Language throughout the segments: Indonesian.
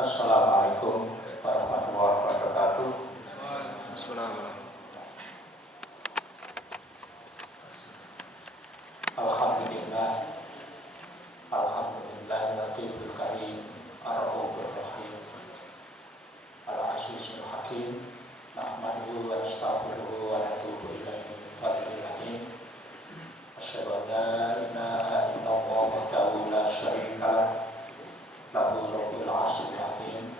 Assalamualaikum warahmatullahi wabarakatuh. Assalamualaikum. Alhamdulillah, Latiful Karim, Ar-Rahmanur Rahim, Al-Azizul Hakim. Nahmaduhu wa nastaghfiruhu wa natubu ilaihi min fadlil alim. Asyhadu an la ilaha illallah wahdahu la syarika lahu rabbul arsyil azim.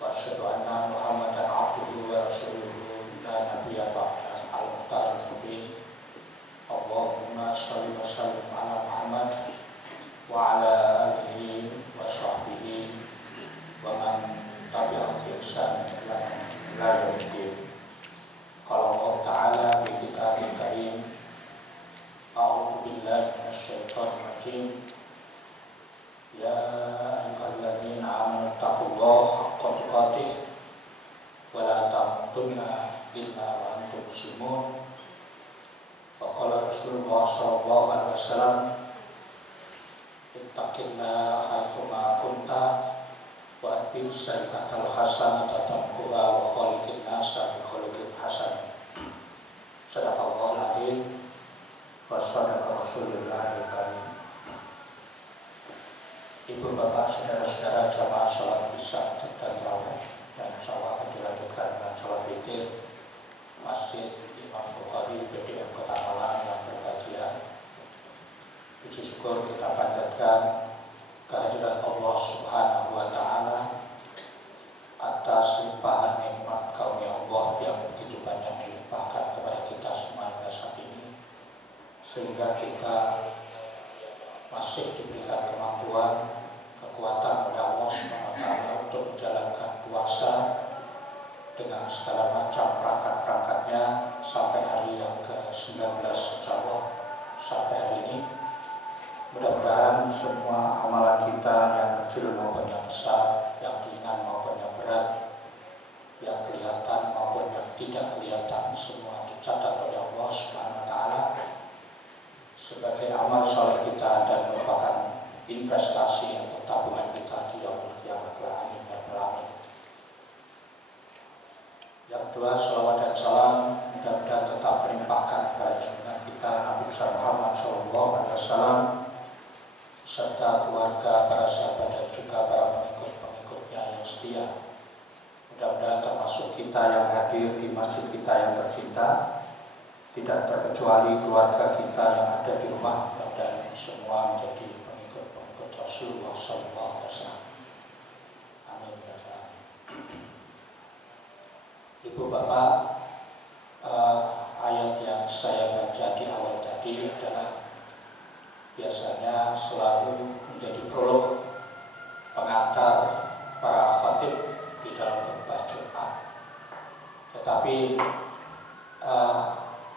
Wa asyhadu anna Muhammadan abduhu wa rasuluhu la nabiyya ba'da al-muhtar al-mubin. Allahumma shalli wa sallim ala Muhammad wa ala alihi wa sahbihi wa man tabi'ahum bi ihsan ila yaumiddin. Qala Allah Ta'ala bi kitabil karim. A'udzu billahi minasyaitonir rajim. Ya ayyuhalladzina amanu taqullaha haqqa tuqatih wa la tamutunna illa wa antum muslimun. Wa qala Rasulullah sallallahu alaihi wasallam, ittaqillaha haitsu ma kunta wa atbi' sayyi'atal hasanata tamhuha wa khaliqin nasa bi khuluqin hasan. Sadaqallahul azim wa sadaqa Rasulullahil karim. Ibu bapak saudara-saudara jamaah sholat isya dan tarawih, dan insyaallah akan dilanjutkan dengan sholat witir Masjid Imam Bukhari BDM Kota Malang yang berbahagia. Puji syukur kita panjatkan kehadiran Allah Subhanahu wa Ta'ala atas limpahan nikmat karunia Allah yang begitu banyak dilimpahkan kepada kita semua hingga saat ini, sehingga kita masih diberikan kemampuan, kekuatan oleh Allah Subhanahu wa Ta'ala untuk menjalankan puasa dengan segala macam perangkat-perangkatnya sampai hari yang ke-19 insyaallah sampai hari ini. Mudah-mudahan semua amalan kita yang kecil maupun yang besar, yang ringan maupun yang berat, yang kelihatan maupun yang tidak kelihatan, semua dicatat oleh Allah Subhanahu wa Ta'ala sebagai amal saleh kita dan merupakan investasi atau tabungan kita di yaumul qiyamah. Amin ya rabbal alamin. Yang kedua, salawat dan salam mudah-mudahan tetap terlimpahkan kepada junjungan kita Nabi besar Muhammad sallallahu alaihi wasallam serta keluarga, para sahabat dan juga para pengikut-pengikutnya yang setia. Mudah-mudahan termasuk kita yang hadir di masjid kita yang tercinta, tidak terkecuali keluarga kita yang ada di rumah, dan semua menjadi pengikut-pengikut Rasulullah SAW. Amin ya Allah. Ibu bapak, ayat yang saya baca di awal tadi adalah biasanya selalu menjadi prolog pengantar para khatib di dalam khutbah Jumat. Tetapi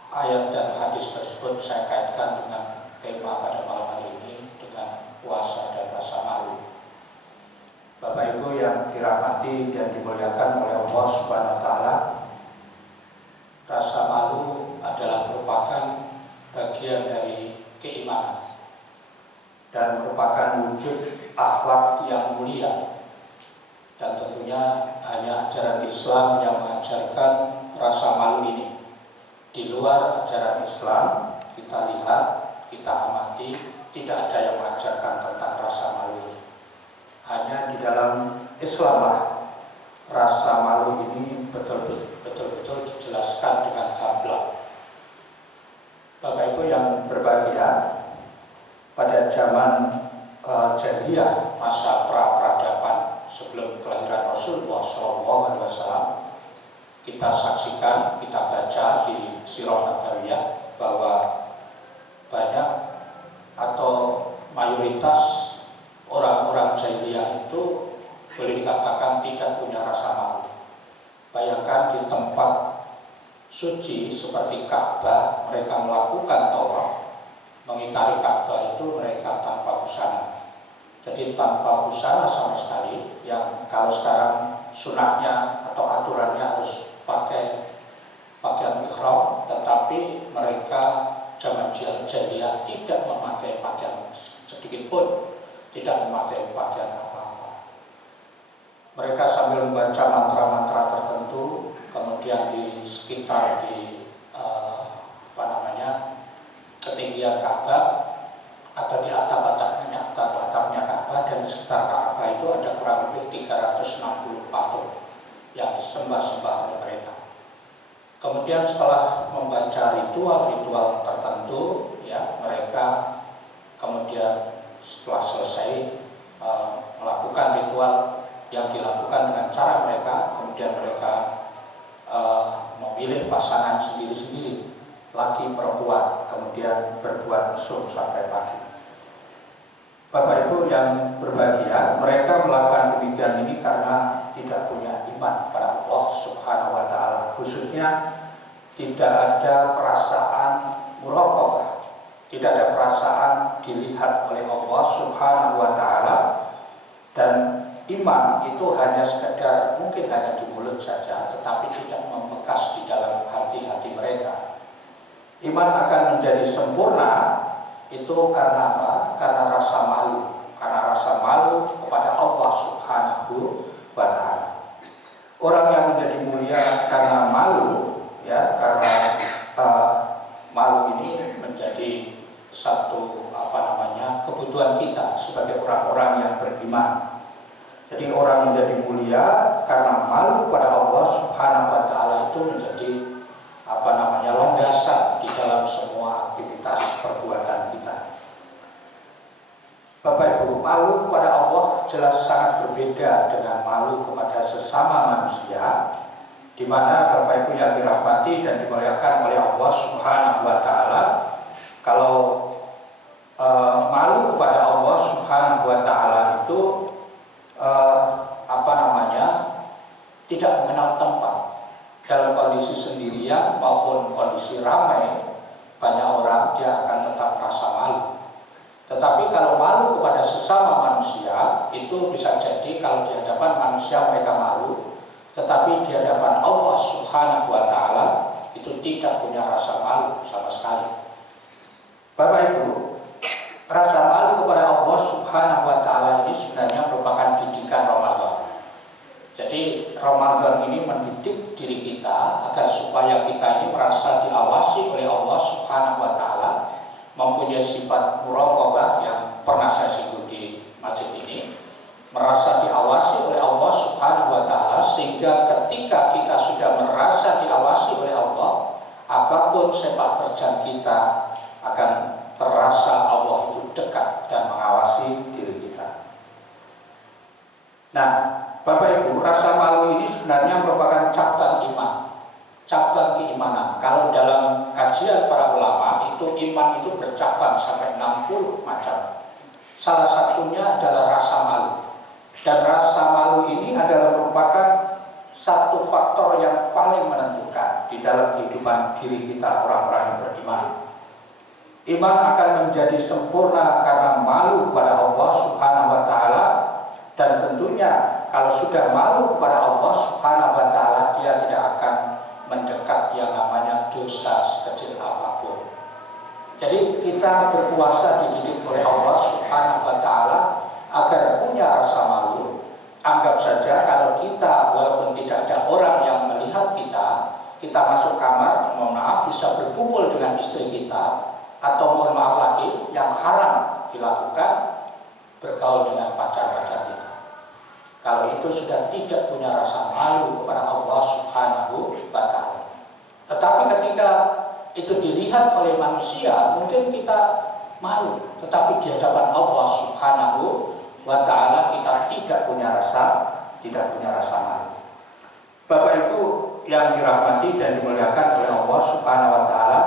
ayat dan hadis tersebut saya kaitkan dengan tema pada malam hari ini, dengan puasa dan rasa malu. Bapak Ibu yang dirahmati dan dimuliakan oleh Allah Subhanahu wa Ta'ala, rasa malu adalah merupakan bagian dari keimanan dan merupakan wujud akhlak yang mulia, dan tentunya hanya ajaran Islam yang mengajarkan rasa malu ini. Di luar ajaran Islam, kita lihat, kita amati, tidak ada yang mengajarkan tentang rasa malu ini. Hanya di dalam Islam lah rasa malu ini betul-betul dijelaskan dengan gamblang. Bapak Ibu yang berbahagia, pada zaman jahiliyah, masa pra-peradaban sebelum kelahiran Rasulullah SAW, kita saksikan, kita baca di Sirah Nabawiyah bahwa banyak atau mayoritas orang-orang jahiliyah itu boleh dikatakan tidak punya rasa malu. Bayangkan di tempat suci seperti Ka'bah, mereka melakukan tawaf, mengitari Ka'bah itu mereka tanpa busana. Jadi tanpa busana sama sekali, yang kalau sekarang sunahnya atau aturannya harus pakai pakaian ihram, tetapi mereka zaman jahiliyah tidak memakai pakaian sedikit pun, tidak memakai pakaian apa-apa. Mereka sambil membaca mantra-mantra tertentu, kemudian di sekitar ketinggian Ka'bah atau di atap-atapnya Ka'bah, dan di sekitar Ka'bah itu ada kurang lebih 360 patung yang disembah-sembah oleh mereka. Kemudian setelah membaca ritual-ritual tertentu, ya, mereka kemudian setelah selesai melakukan ritual yang dilakukan dengan cara mereka, kemudian mereka memilih pasangan sendiri-sendiri, laki perempuan, kemudian berbuat mesum sampai pagi. Bapak Ibu yang berbahagia, mereka melakukan demikian ini karena tidak punya iman pada Allah Subhanahu wa Ta'ala. Khususnya tidak ada perasaan muraqabah, tidak ada perasaan dilihat oleh Allah Subhanahu wa Ta'ala, dan iman itu hanya sekedar mungkin hanya di mulut saja, tetapi tidak membekas di dalam hati-hati mereka. Iman akan menjadi sempurna itu karena apa? Karena rasa malu, karena rasa malu kepada Allah Subhanahu wa Ta'ala. Orang yang menjadi mulia karena malu, ya, karena malu ini menjadi satu kebutuhan kita sebagai orang-orang yang beriman. Jadi orang menjadi mulia karena malu kepada Allah Subhanahu wa Ta'ala itu menjadi landasan di dalam semua aktivitas perbuatan kita. Bapak Ibu, malu kepada Allah jelas sangat berbeda dengan malu kepada sesama manusia, di mana Bapak Ibu yang dirahmati dan dimuliakan oleh Allah Subhanahu wa Ta'ala. Kalau malu kepada Allah Subhanahu wa Ta'ala itu tidak mengenal tempat. Dalam kondisi sendirian maupun kondisi ramai, banyak orang dia akan tetap merasa malu. Tetapi kalau malu kepada sesama manusia, itu bisa jadi kalau di hadapan manusia mereka malu, tetapi di hadapan Allah Subhanahu wa Ta'ala itu tidak punya rasa malu sama sekali. Bapak Ibu, rasa malu kepada Allah Subhanahu wa Ta'ala ini sebenarnya merupakan didikan Ramadan. Jadi Ramadan ini mendidik diri kita agar supaya kita ini merasa diawasi oleh Allah Subhanahu wa Ta'ala, mempunyai sifat muraqabah yang pernah saya singgung di masjid ini, merasa diawasi oleh Allah Subhanahu wa Ta'ala, sehingga ketika kita sudah merasa diawasi oleh Allah, apapun sepak terjang kita akan terasa Allah itu dekat dan mengawasi diri kita. Nah, Bapak Ibu, rasa malu ini sebenarnya merupakan cabang iman, cabang keimanan. Kalau dalam kajian para ulama itu iman itu bercabang sampai 60 macam. Salah satunya adalah rasa malu. Dan rasa malu ini adalah merupakan satu faktor yang paling menentukan di dalam kehidupan diri kita orang-orang yang beriman. Iman akan menjadi sempurna karena malu kepada Allah Subhanahu wa Ta'ala, dan tentunya kalau sudah malu kepada Allah Subhanahu wa Ta'ala, dia tidak akan mendekat yang namanya dosa sekecil apapun. Jadi kita berpuasa dididik oleh Allah Subhanahu wa Ta'ala agar punya rasa malu. Anggap saja kalau kita walaupun tidak ada orang yang melihat kita masuk kamar, mohon maaf, bisa berkumpul dengan istri kita, atau mohon maaf lagi yang haram dilakukan, bergaul dengan pacar-pacar kita. Kalau itu sudah tidak punya rasa malu kepada Allah Subhanahu wa Ta'ala. Tetapi ketika itu dilihat oleh manusia, mungkin kita malu, tetapi di hadapan Allah Subhanahu wa Ta'ala kita tidak punya rasa malu. Bapak Ibu yang dirahmati dan dimuliakan oleh Allah Subhanahu wa Ta'ala,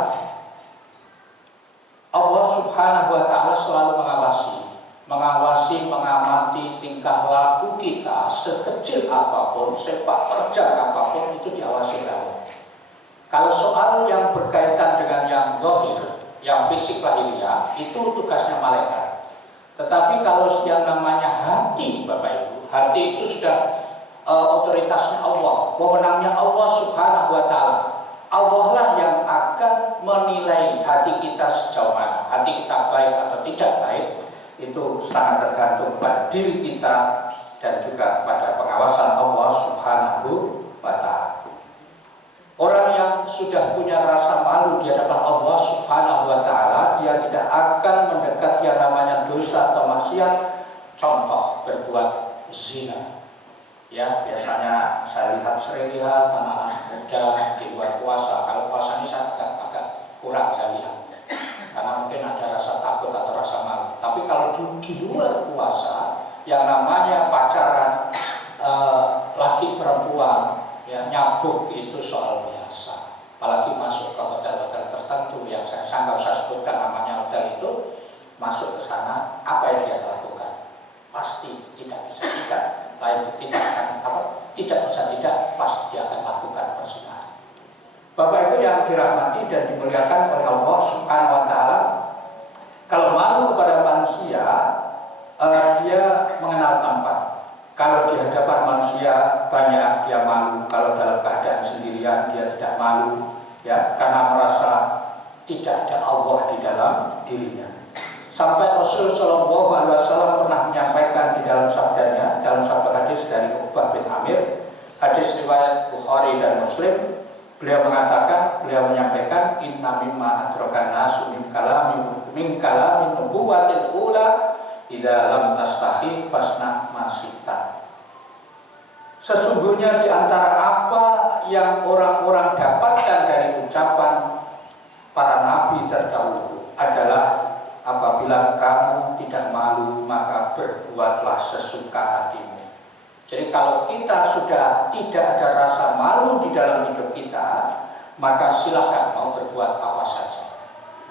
Allah Subhanahu wa Ta'ala selalu mengawasi, mengamati tingkah laku kita, sekecil apapun, sepak terjang apapun, itu diawasi oleh Allah. Kalau soal yang berkaitan dengan yang zahir, yang fisik lahiriah, itu tugasnya malaikat. Tetapi kalau yang namanya hati, Bapak Ibu, hati itu sudah otoritasnya Allah, wewenangnya Allah Subhanahu wa Ta'ala. Allah lah yang akan menilai hati kita sejauh mana, hati kita baik atau tidak baik, itu sangat tergantung pada diri kita dan juga pada pengawasan pengawasan Allah Subhanahu wa Ta'ala. Orang yang sudah punya rasa malu di hadapan Allah Subhanahu wa Ta'ala, dia tidak akan mendekati yang namanya dosa atau maksiat. Contoh, berbuat zina. Ya, biasanya saya sering lihat anak-anak muda di luar puasa. Kalau puasa ini saya agak kurang saya lihat, karena mungkin ada rasa takut atau rasa malu. Tapi kalau di luar puasa, yang namanya pacaran laki perempuan, ya, nyabuk itu soal biasa. Apalagi masuk ke hotel-hotel tertentu yang saya nggak usah sebutkan namanya hotel itu, masuk ke sana, apa yang dia lakukan? Pasti tidak bisa tidak, tidak bisa tidak, pasti dia akan lakukan perzinahan. Bapak Ibu yang dirahmati dan dimuliakan oleh Allah Subhanahu wa Ta'ala, kalau malu kepada manusia, dia mengenal tempat. Kalau di hadapan manusia banyak dia malu, kalau dalam keadaan sendirian dia tidak malu, ya, karena merasa tidak ada Allah di dalam dirinya. Sampai Rasul Shallallahu Alaihi Wasallam pernah menyampaikan di dalam sabdanya, dalam satu hadis dari Uqbah bin Amir, hadis riwayat Bukhari dan Muslim, beliau menyampaikan, inna mimma adrakan nasu min kalamin nubuwatil ula idza lam tastahi fasna masita. Sesungguhnya di antara apa yang orang-orang dapatkan dari ucapan para nabi terdahulu adalah, apabila kamu tidak malu maka berbuatlah sesuka hatimu. Jadi kalau kita sudah tidak ada rasa malu di dalam hidup kita, maka silahkan mau berbuat apa saja.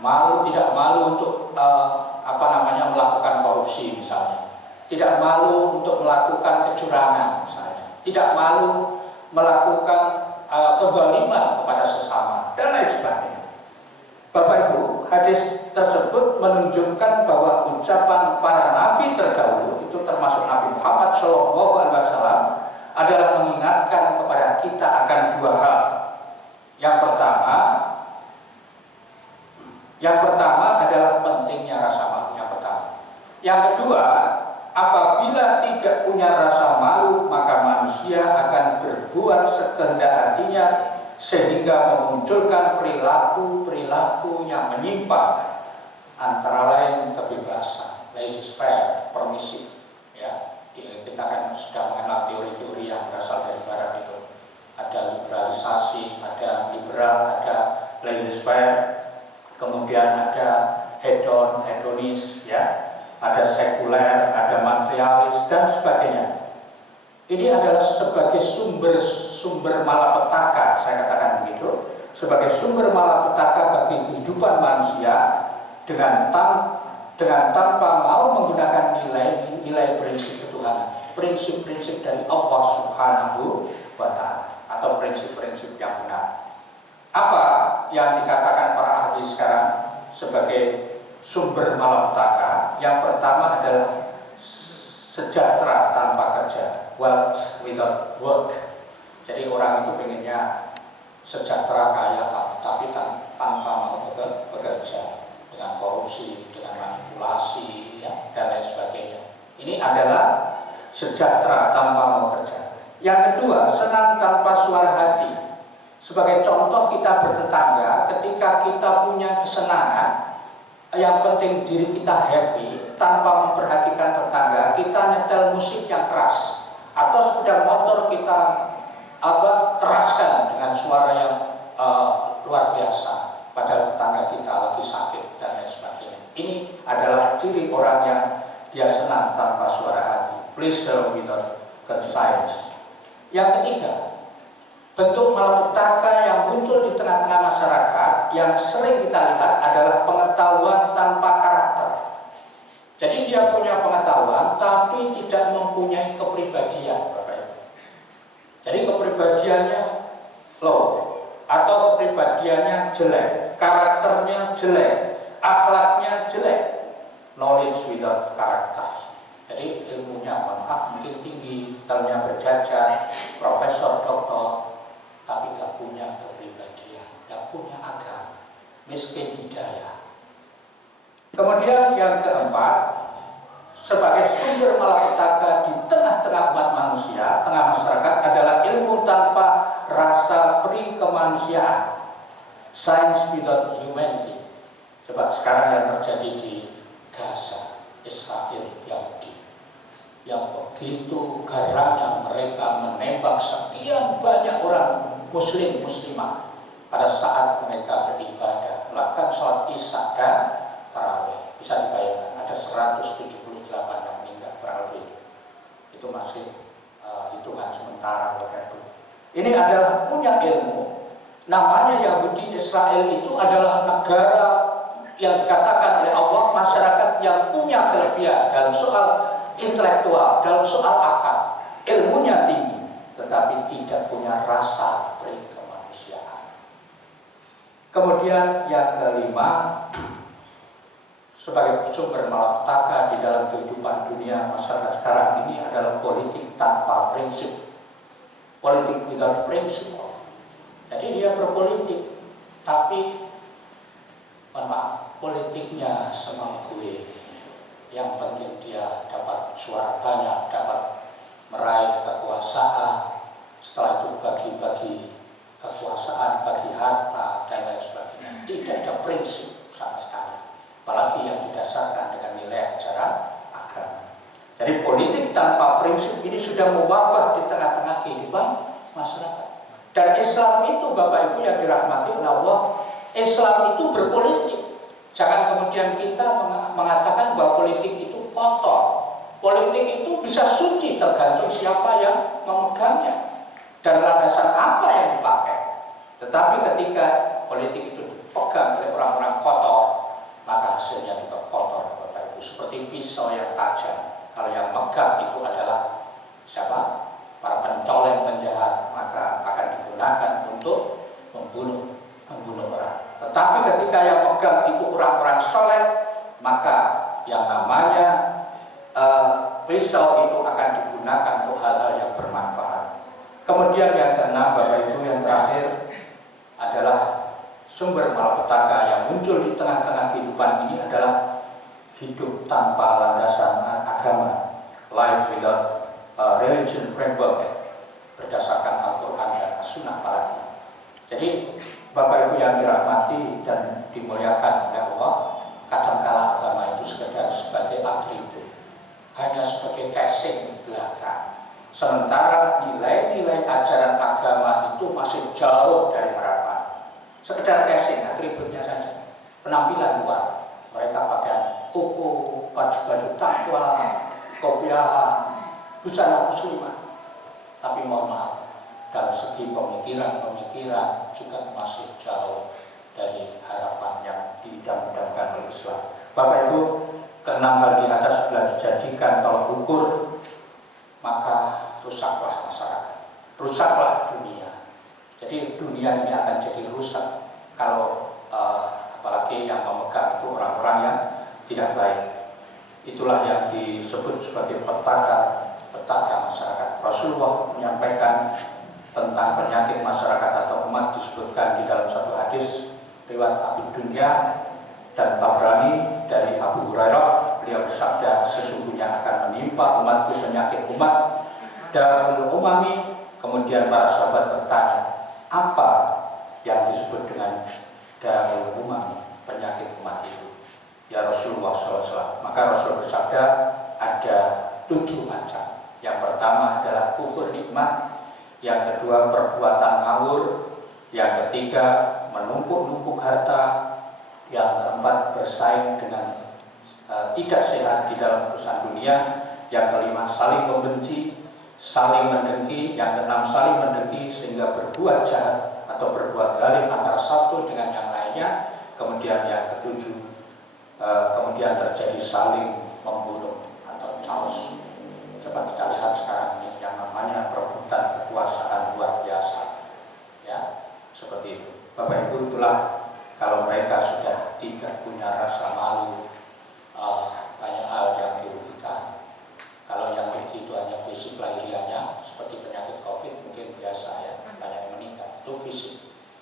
Malu tidak malu untuk melakukan korupsi misalnya, tidak malu untuk melakukan kecurangan misalnya, tidak malu melakukan kezaliman kepada sesama dan lain sebagainya. Bapak Ibu, hadis tersebut menunjukkan bahwa ucapan para nabi terdahulu, itu termasuk Nabi Muhammad SAW, adalah mengingatkan kepada kita akan dua hal. Yang pertama adalah pentingnya rasa malu. Yang kedua, apabila tidak punya rasa malu, maka manusia akan berbuat sekehendak hatinya, sehingga memunculkan perilaku yang menyimpang, antara lain kebebasan, laissez-faire, permisif. Ya, kita kan sudah mengenal teori-teori yang berasal dari Barat itu. Ada liberalisasi, ada liberal, ada laissez-faire, kemudian ada hedonis, ya, ada sekuler, ada materialis dan sebagainya. Ini adalah sebagai sumber malapetaka, saya katakan begitu, sebagai sumber malapetaka bagi kehidupan manusia, dengan tanpa mau menggunakan nilai prinsip ketuhanan, prinsip-prinsip dari Allah Subhanahu wa Ta'ala, atau prinsip-prinsip yang benar. Apa yang dikatakan para ahli sekarang sebagai sumber malapetaka? Yang pertama adalah sejahtera tanpa kerja, wealth without work. Jadi orang itu pengennya sejahtera, kaya, tapi tanpa mau bekerja, dengan korupsi, dengan manipulasi, ya, dan lain sebagainya. Ini adalah sejahtera tanpa mau kerja. Yang kedua, senang tanpa suara hati. Sebagai contoh, kita bertetangga, ketika kita punya kesenangan, yang penting diri kita happy, tanpa memperhatikan tetangga, kita nyetel musik yang keras, atau sepeda motor kita keraskan dengan suara yang luar biasa, padahal tetangga kita lagi sakit dan lain sebagainya. Ini adalah ciri orang yang dia senang tanpa suara hati, pleasure without conscience. Yang ketiga, bentuk malapetaka yang muncul di tengah-tengah masyarakat yang sering kita lihat adalah pengetahuan tanpa karakter. Jadi dia punya pengetahuan tapi tidak mempunyai kepribadian, Bapak Ibu. Jadi kepribadiannya low, atau kepribadiannya jelek, karakternya jelek, akhlaknya jelek. Knowledge without karakter. Jadi ilmunya mungkin tinggi, titelnya berjajar, profesor, doktor, tapi gak punya kepribadian, gak punya agama, miskin hidayah. Kemudian yang keempat, sebagai sumber malapetaka di tengah-tengah umat manusia, tengah masyarakat adalah ilmu tanpa rasa peri kemanusiaan, science without humanity. Coba sekarang yang terjadi di Gaza, Israel, Yahudi, yang begitu garangnya mereka menembak sekian banyak orang muslim muslimah pada saat mereka beribadah, melakukan sholat isya dan tarawih. Bisa dibayangkan ada 178 yang meninggal kurang lebih. Itu masih hitungan sementara waktu itu. Ini adalah punya ilmu. Namanya Yahudi Israel itu adalah negara yang dikatakan oleh Allah masyarakat yang punya kelebihan dalam soal intelektual, dalam soal akal, ilmunya tinggi, tetapi tidak punya rasa kemanusiaan. Kemudian yang kelima, sebagai sumber malapetaka di dalam kehidupan dunia masyarakat sekarang ini adalah politik tanpa prinsip, politik without principle. Jadi dia berpolitik, tapi maaf, politiknya semau gue. Yang penting dia dapat suara banyak, dapat meraih kekuasaan, setelah itu bagi-bagi kekuasaan, bagi harta dan lain sebagainya. Tidak ada prinsip sama sekali, apalagi yang didasarkan dengan nilai ajaran agama. Jadi politik tanpa prinsip ini sudah mewabah di tengah-tengah kehidupan masyarakat. Dan Islam itu, Bapak Ibu yang dirahmati Allah, Islam itu berpolitik. Jangan kemudian kita mengatakan bahwa politik itu kotor. Politik itu bisa suci tergantung siapa yang memegangnya dan landasan apa yang dipakai. Tetapi ketika politik itu dipegang oleh orang-orang kotor, maka hasilnya juga kotor, Bapak Ibu. Seperti pisau yang tajam, kalau yang megang itu adalah siapa? Para pencoleng penjahat, maka akan digunakan untuk membunuh orang. Tetapi ketika yang pegang itu orang-orang soleh, maka yang namanya pisau itu akan digunakan untuk hal-hal yang bermanfaat. Kemudian yang keenam, Bapak Ibu, yang terakhir adalah sumber malapetaka yang muncul di tengah-tengah kehidupan ini adalah hidup tanpa landasan agama, life without religion framework, berdasarkan Al-Quran dan As-Sunnah apalagi. Jadi Bapak Ibu yang dirahmati dan dimuliakan oleh Allah, kadangkala agama itu sekedar sebagai atribut, hanya sebagai casing belakang. Sementara nilai-nilai ajaran agama itu masih jauh dari harapan. Sekedar casing, atributnya saja, penampilan luar. Mereka pakai kuku, baju-baju takwa, kopiah, busana muslimah. Tapi mohon maaf, dari segi pemikiran juga masih jauh dari harapan yang diidam-idamkan oleh Islam. Bapak Ibu, keenam hal di atas bila dijadikan tolak ukur, maka rusaklah masyarakat, rusaklah dunia. Jadi dunia ini akan jadi rusak kalau apalagi yang memegang itu orang-orang yang tidak baik. Itulah yang disebut sebagai petaka masyarakat. Rasulullah menyampaikan tentang penyakit masyarakat atau umat disebutkan di dalam satu hadis riwayat Abi Dunya dan Tabrani dari Abu Hurairah. Beliau bersabda, sesungguhnya akan menimpa umatku penyakit umat Darul Umami. Kemudian para sahabat bertanya, apa yang disebut dengan Darul Umami, penyakit umat itu, ya Rasulullah SAW? Maka Rasul bersabda, ada 7 macam. Yang pertama adalah kufur nikmat, yang kedua perbuatan ngawur, yang ketiga menumpuk-numpuk harta, yang keempat bersaing dengan tidak sehat di dalam urusan dunia, yang kelima saling membenci, saling mendengki, yang keenam saling mendengki sehingga berbuat jahat atau berbuat zalim antara satu dengan yang lainnya, kemudian yang ketujuh kemudian terjadi saling membunuh atau chaos. Coba kita lihat sekarang ini yang namanya perebutan kekuasaan luar biasa, ya, seperti itu. Bapak Ibu, itulah kalau mereka sudah tidak punya rasa malu, banyak hal yang dirugikan. Kalau yang rugi itu hanya fisik lahiriahnya, seperti penyakit COVID mungkin biasa ya, banyak yang meninggal, itu fisik.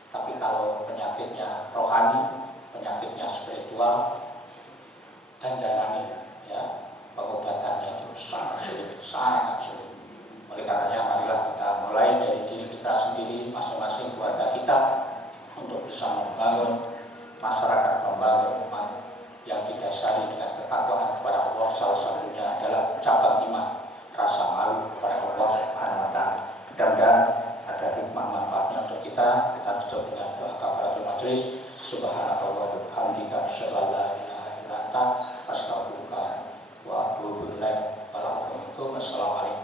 Tapi kalau penyakitnya rohani, penyakitnya spiritual dan jalani, ya, pengobatan bisa membangun masyarakat, membangun umat yang didasari dengan ketakwaan kepada Allah. Salah satunya adalah ucapan iman, rasa malu kepada Allah Subhanahu wa taala. Mudah-mudahan ada hikmah manfaatnya untuk kita. Kita tutup dengan doa kafaratul majelis. Subhanallahi wa bihamdihi, asyhadu an la ilaha illa anta, astaghfiruka wa atubu ilaik. Wassalamualaikum.